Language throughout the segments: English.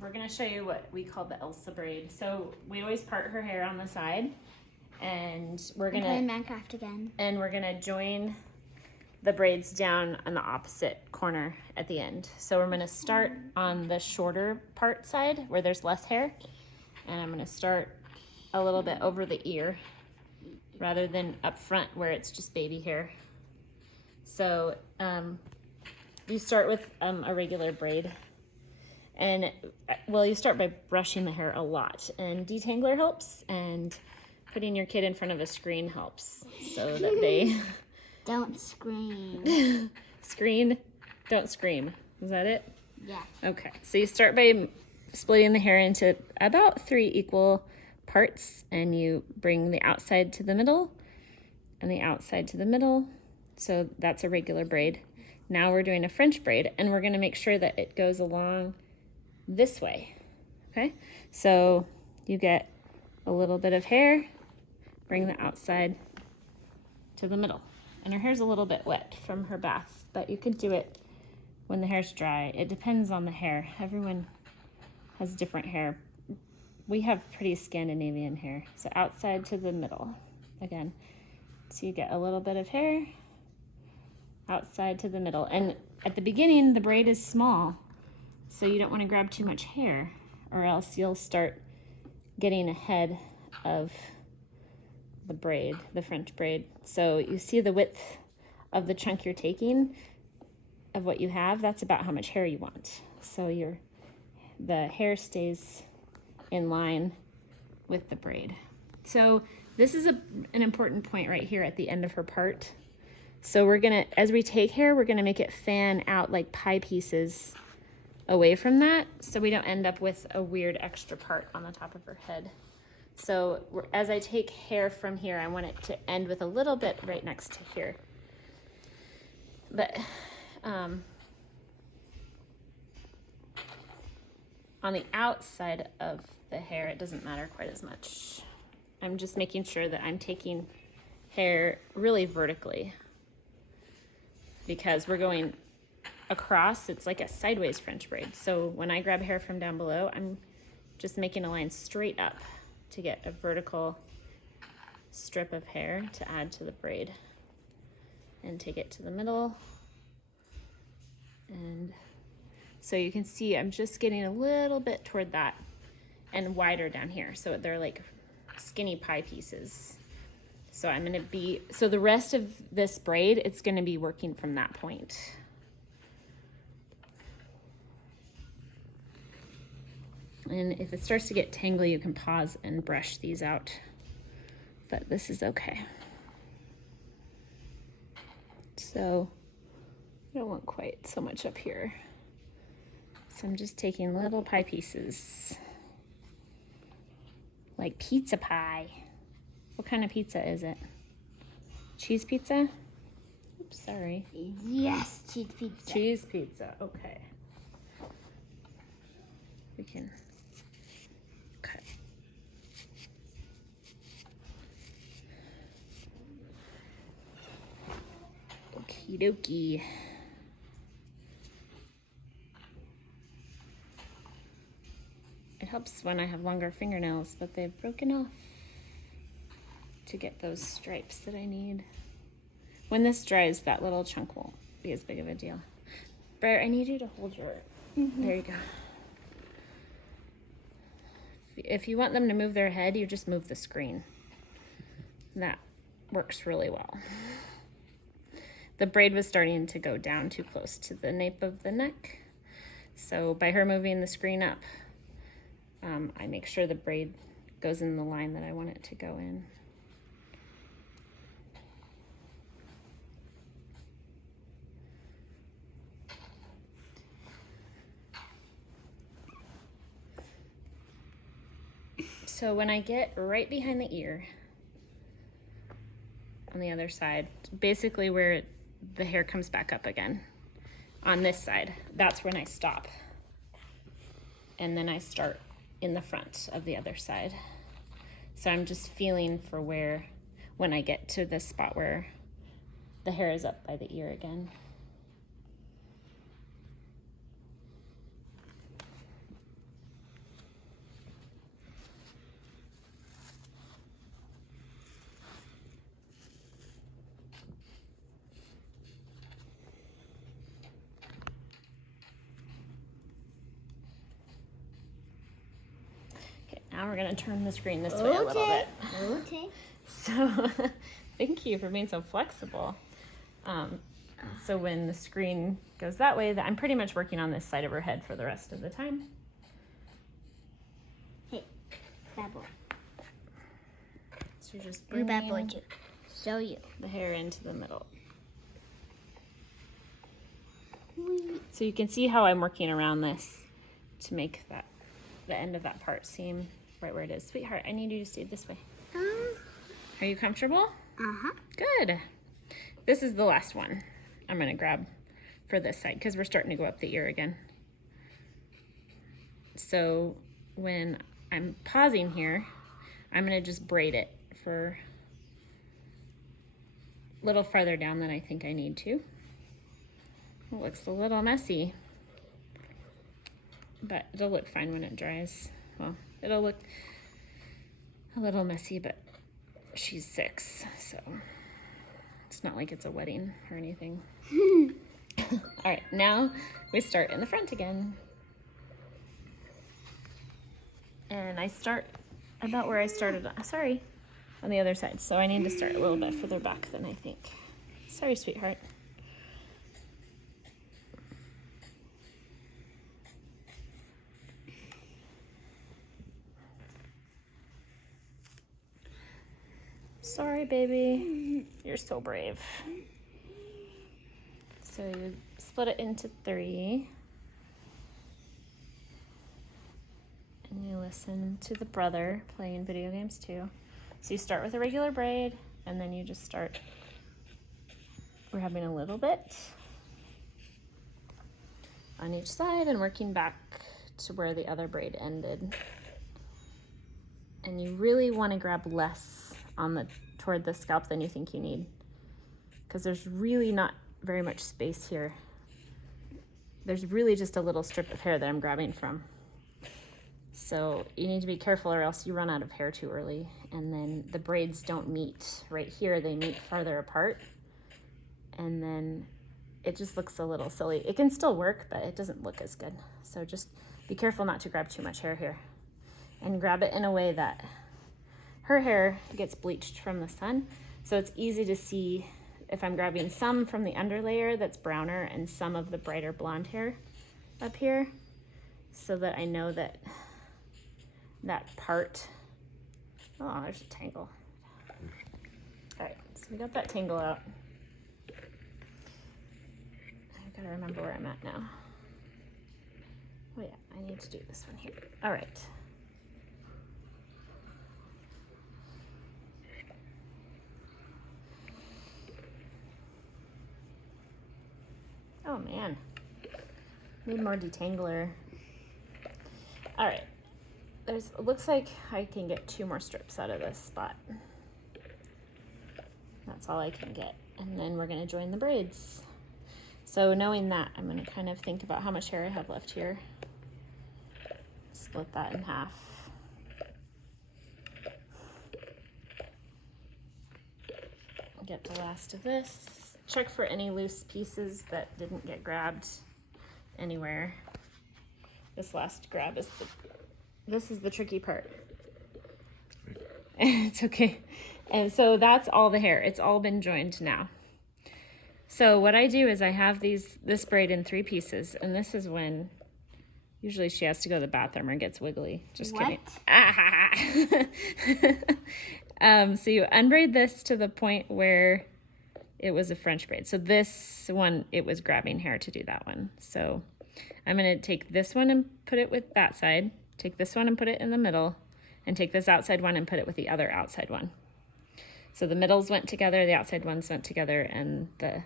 we're gonna show you what we call the Elsa braid. So we always part her hair on the side, and we're gonna play Minecraft again. And we're gonna join the braids down on the opposite corner at the end. So we're gonna start on the shorter part side where there's less hair, and I'm gonna start a little bit over the ear rather than up front where it's just baby hair. So you start with a regular braid, and well, you start by brushing the hair a lot, and detangler helps, and putting your kid in front of a screen helps so that they don't scream. Don't scream. Is that it? Yeah. Okay, so you start by splitting the hair into about 3 equal parts, and you bring the outside to the middle and the outside to the middle. So that's a regular braid. Now we're doing a French braid, and we're gonna make sure that it goes along this way, okay? So you get a little bit of hair, bring the outside to the middle. And her hair's a little bit wet from her bath, but you could do it when the hair's dry. It depends on the hair. Everyone has different hair. We have pretty Scandinavian hair. So outside to the middle again. So you get a little bit of hair, outside to the middle. And at the beginning, the braid is small, so you don't want to grab too much hair, or else you'll start getting ahead of the braid, the French braid. So you see the width of the chunk you're taking of what you have, that's about how much hair you want. So the hair stays in line with the braid. So this is an important point right here at the end of her part. So we're gonna, as we take hair, we're gonna make it fan out like pie pieces away from that, so we don't end up with a weird extra part on the top of her head. So as I take hair from here, I want it to end with a little bit right next to here. But on the outside of the hair, it doesn't matter quite as much. I'm just making sure that I'm taking hair really vertically, because we're going across. It's like a sideways French braid. So when I grab hair from down below, I'm just making a line straight up to get a vertical strip of hair to add to the braid, and take it to the middle. And so you can see I'm just getting a little bit toward that and wider down here. So they're like skinny pie pieces. So so the rest of this braid, it's gonna be working from that point. And if it starts to get tangly, you can pause and brush these out, but this is okay. So I don't want quite so much up here. So I'm just taking little pie pieces, like pizza pie. What kind of pizza is it? Cheese pizza? Oops, sorry. Yes, cheese pizza. Cheese pizza, okay. We can cut. Okie dokie. It helps when I have longer fingernails, but they've broken off to get those stripes that I need. When this dries, that little chunk won't be as big of a deal. Bear, I need you to hold your, there you go. If you want them to move their head, you just move the screen. That works really well. The braid was starting to go down too close to the nape of the neck. So by her moving the screen up, I make sure the braid goes in the line that I want it to go in. So when I get right behind the ear, on the other side, basically where the hair comes back up again, on this side, that's when I stop. And then I start in the front of the other side. So I'm just feeling for when I get to this spot where the hair is up by the ear again. now we're gonna turn the screen this way a little bit. Okay. So, thank you for being so flexible. So when the screen goes that way, I'm pretty much working on this side of her head for the rest of the time. Hey, bad boy. So you're just You bad boy bringing too. So you. the hair into the middle. So you can see how I'm working around this to make that the end of that part seem right where it is. Sweetheart, I need you to stay this way. Are you comfortable? Uh-huh. Good. This is the last one I'm going to grab for this side because we're starting to go up the ear again. So when I'm pausing here, I'm going to just braid it for a little farther down than I think I need to. It looks a little messy, but it'll look fine when it dries. Well, it'll look a little messy, but she's 6, so it's not like it's a wedding or anything. All right, now we start in the front again. And I start about where I started, on the other side. So I need to start a little bit further back than I think. Sorry, sweetheart. Sorry, baby. You're so brave. So you split it into 3. And you listen to the brother playing video games too. So you start with a regular braid, and then you just start grabbing a little bit on each side and working back to where the other braid ended. And you really want to grab less on toward the scalp than you think you need, because there's really not very much space here. There's really just a little strip of hair that I'm grabbing from. So you need to be careful or else you run out of hair too early, and then the braids don't meet right here, they meet farther apart, and then it just looks a little silly. It can still work, but it doesn't look as good. So just be careful not to grab too much hair here, and grab it in a way that her hair gets bleached from the sun, so it's easy to see if I'm grabbing some from the underlayer that's browner and some of the brighter blonde hair up here, so that I know that that part, oh, there's a tangle. All right, so we got that tangle out. I've got to remember where I'm at now. Oh yeah, I need to do this one here. All right. Oh man, need more detangler. All right, it looks like I can get 2 more strips out of this spot. That's all I can get. And then we're gonna join the braids. So knowing that, I'm gonna kind of think about how much hair I have left here. Split that in half. Get the last of this. Check for any loose pieces that didn't get grabbed anywhere. This last grab is this is the tricky part. It's okay. And so that's all the hair. It's all been joined now. So what I do is I have this braid in 3 pieces, and this is when usually she has to go to the bathroom or gets wiggly. Just kidding. So you unbraid this to the point where it was a French braid. So this one, it was grabbing hair to do that one. So I'm going to take this one and put it with that side, take this one and put it in the middle, and take this outside one and put it with the other outside one. So the middles went together, the outside ones went together, and the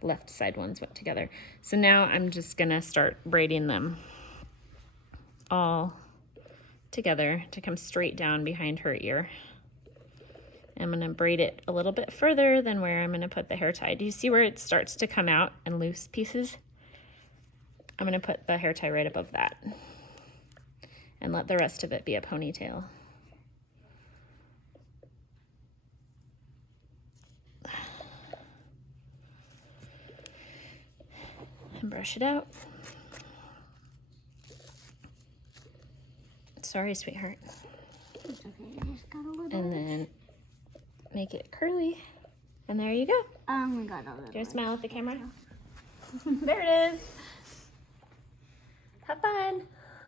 left side ones went together. So now I'm just going to start braiding them all together to come straight down behind her ear. I'm going to braid it a little bit further than where I'm going to put the hair tie. Do you see where it starts to come out in loose pieces? I'm going to put the hair tie right above that and let the rest of it be a ponytail. And brush it out. Sorry, sweetheart. It's okay. I just got a little. And then make it curly. And there you go. I only got a little. Do you smile at the camera? There it is. Have fun.